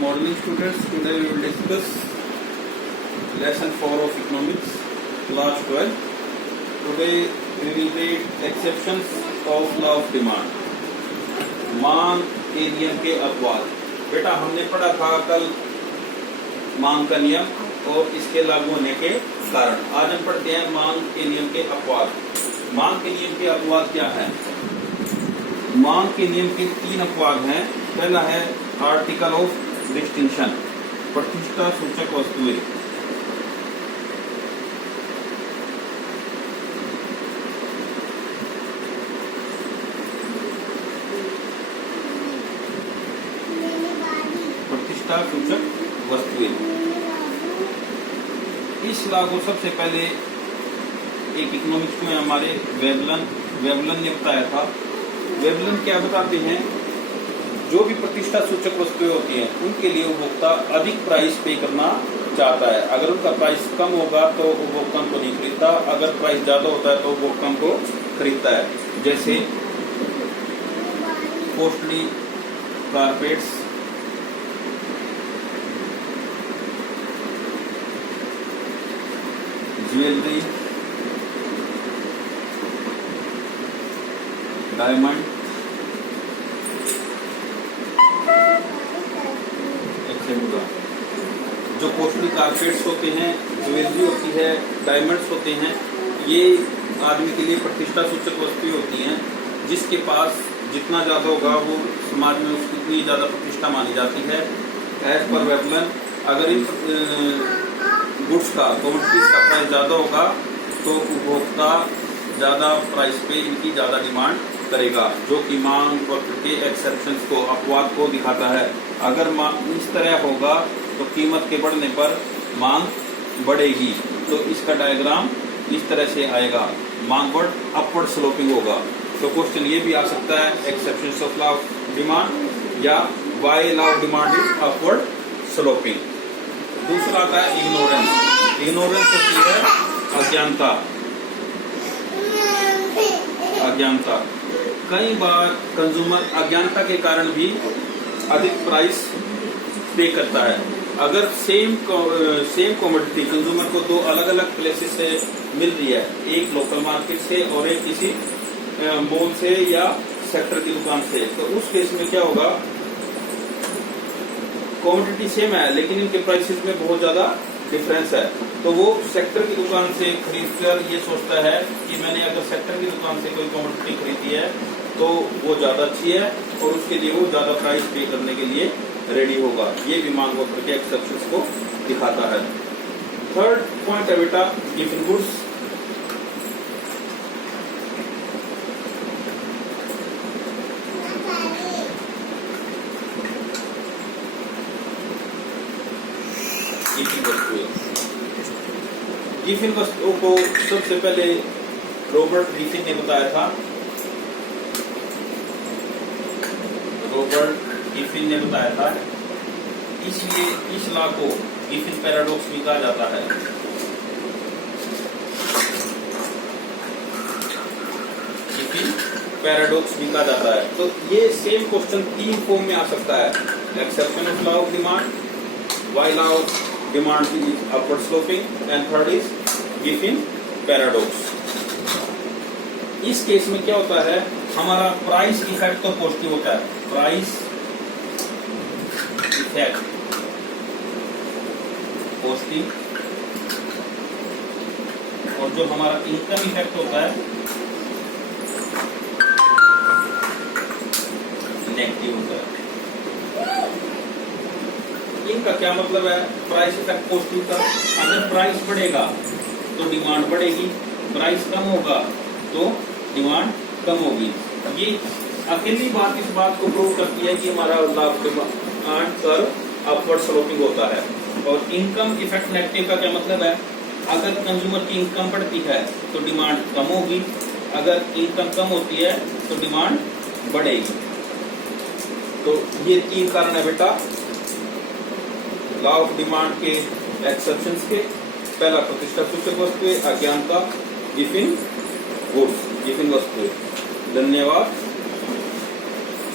Morning students, today we will discuss lesson 4 of economics, class 12. Today we will read exceptions of law of demand. मांग के नियम के अपवाद। बेटा हमने पढ़ा था कल मांग का नियम और इसके लागू होने के कारण। आज हम पढ़ते हैं मांग के नियम के अपवाद। मांग के नियम के अपवाद क्या है? मांग के नियम के 3 अपवाद हैं। पहला है आर्टिकल ऑफ डिस्टिंक्शन, प्रतिष्ठा सूचक वस्तुएं। प्रतिष्ठा सूचक वस्तुएं। इस लॉ को सबसे पहले एक इकोनॉमिक्स में हमारे वेवलन ने बताया था। वेवलन क्या बताते हैं? जो भी प्रतिष्ठा सूचक वस्तुएं होती हैं उनके लिए उपभोक्ता अधिक प्राइस पे करना चाहता है। अगर उनका प्राइस कम होगा तो उपभोक्ता को नहीं खरीदता, अगर प्राइस ज्यादा होता है तो उपभोक्ता को खरीदता है। जैसे कॉस्टली कारपेट्स, ज्वेलरी, डायमंड, जो कॉस्टली कारपेट्स होते हैं, ज्वेलरी होती है, डायमंड्स होते हैं, ये आदमी के लिए प्रतिष्ठा सूचक वस्तुएं होती हैं। जिसके पास जितना ज्यादा होगा वो समाज में उसकी उतनी ज्यादा प्रतिष्ठा मानी जाती है। एज पर वेवलन, अगर इन गुड्स का, कमोडिटीज का प्राइस ज्यादा होगा तो उपभोक्ता ज्यादा प्राइस पे इनकी ज्यादा डिमांड करेगा, जो कि मांग वक्र के एक्सेप्शंस को, अपवाद को दिखाता है। अगर मांग इस तरह होगा तो कीमत के बढ़ने पर मांग बढ़ेगी। तो इसका डायग्राम इस तरह से आएगा, मांग बढ़ अपवर्ड स्लोपिंग होगा। तो क्वेश्चन ये भी आ सकता है, exceptions of law of demand या why law of demand is upward sloping. दूसरा आता है इग्नोरेंस। इग्नोरेंस होती है अज्ञानता। अज्ञानता, कई बार कंज्यूमर अज्ञानता के कारण भी अधिक प्राइस पे करता है। अगर सेम कमोडिटी कंज्यूमर को 2 अलग अलग प्लेसेस से मिल रही है, एक लोकल मार्केट से और एक किसी मॉल से या सेक्टर की दुकान से, तो उस केस में क्या होगा? कमोडिटी सेम है लेकिन इनके प्राइसेस में बहुत ज्यादा डिफरेंस है। तो वो सेक्टर की दुकान से खरीदकर ये सोचता है कि मैंने अगर सेक्टर की दुकान से कोई कमोडिटी खरीदी है तो वो ज्यादा अच्छी है और उसके लिए वो ज्यादा प्राइस पे करने के लिए रेडी होगा। ये भी मांग वक्र के एक्सेप्शंस को दिखाता है। थर्ड पॉइंट है बेटा गिवन गुड्स। गिफिन वस्तुओं को सबसे पहले रॉबर्ट गिफिन ने बताया था। रॉबर्ट गिफिन ने बताया था, इसलिए इस लॉ को गिफिन पैराडॉक्स भी कहा जाता है। गिफिन पैराडॉक्स भी कहा जाता है। तो ये सेम क्वेश्चन 3 फॉर्म में आ सकता है, exception of law of demand, why law of demand is upward sloping, and third is Giffen paradox. इस केस में क्या होता है? हमारा प्राइस इफेक्ट तो पॉजिटिव होता है, प्राइस इफेक्ट पॉजिटिव, और जो हमारा इनकम इफेक्ट होता है नेगेटिव होता है। इनका क्या मतलब है? प्राइस इफेक्ट पॉजिटिव का, अगर प्राइस बढ़ेगा तो डिमांड बढ़ेगी, प्राइस कम होगा तो डिमांड कम होगी। ये अकेली बात इस बात को प्रूव करती है कि हमारा लाभ डिमांड कर्व अपवर्ड स्लोपिंग होता है। और इनकम इफेक्ट नेगेटिव का क्या मतलब है? अगर कंज्यूमर की इनकम बढ़ती है तो डिमांड कम होगी, अगर इनकम कम होती है तो डिमांड बढ़ेगी। तो ये 3 कारण है बेटा लॉ ऑफ डिमांड के एक्सेप्शंस के। पहला प्रतिष्ठा सूचक वस्तुएं, अज्ञानता, गिफिन गुड्स, गिफिन वस्तुएं। धन्यवाद।